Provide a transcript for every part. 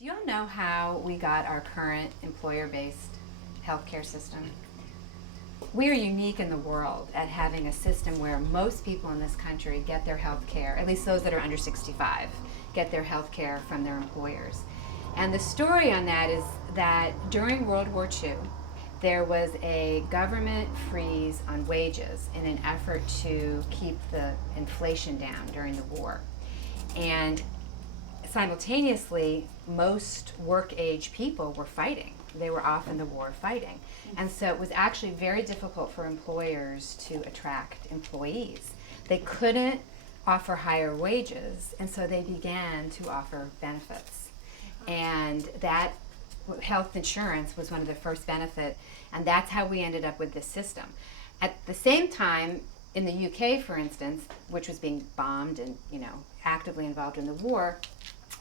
Do you all know how we got our current employer-based healthcare system? We are unique in the world at having a system where most people in this country get their health care, at least those that are under 65, get their health care from their employers. And the story on that is that during World War II, there was a government freeze on wages in an effort to keep the inflation down during the war. And simultaneously, most work-age people were fighting. They were off in the war fighting. And so it was actually very difficult for employers to attract employees. They couldn't offer higher wages, and so they began to offer benefits. And that health insurance was one of the first benefits, and that's how we ended up with this system. At the same time, in the UK, for instance, which was being bombed and actively involved in the war,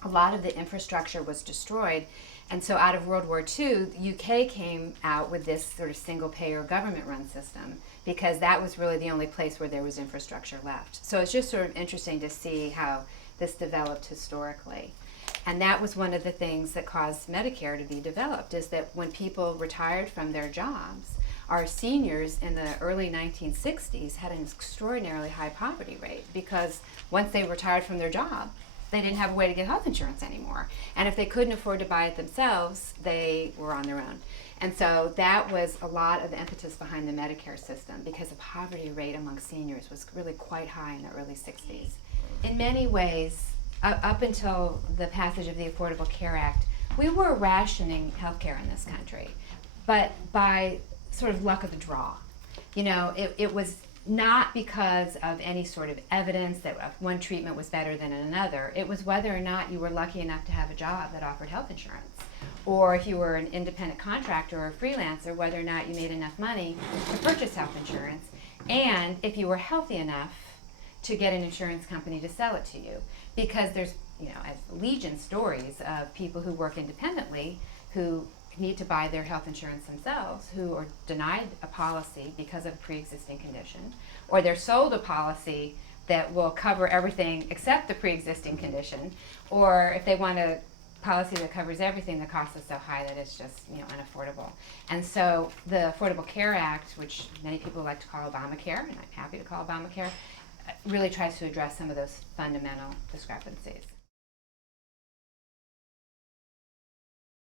a lot of the infrastructure was destroyed. And so out of World War II, the UK came out with this sort of single-payer government-run system because that was really the only place where there was infrastructure left. So it's just sort of interesting to see how this developed historically. And that was one of the things that caused Medicare to be developed, is that when people retired from their jobs, our seniors in the early 1960s had an extraordinarily high poverty rate because once they retired from their job, they didn't have a way to get health insurance anymore. And if they couldn't afford to buy it themselves, they were on their own. And so that was a lot of the impetus behind the Medicare system, because the poverty rate among seniors was really quite high in the early 60s. In many ways, up until the passage of the Affordable Care Act, we were rationing healthcare in this country, but by sort of luck of the draw. It was not because of any sort of evidence that one treatment was better than another. It was whether or not you were lucky enough to have a job that offered health insurance. Or if you were an independent contractor or a freelancer, whether or not you made enough money to purchase health insurance, and if you were healthy enough to get an insurance company to sell it to you. Because there's, legion stories of people who work independently who need to buy their health insurance themselves, who are denied a policy because of a pre-existing condition, or they're sold a policy that will cover everything except the pre-existing condition, or if they want a policy that covers everything, the cost is so high that it's just unaffordable. And so the Affordable Care Act, which many people like to call Obamacare, and I'm happy to call Obamacare, really tries to address some of those fundamental discrepancies.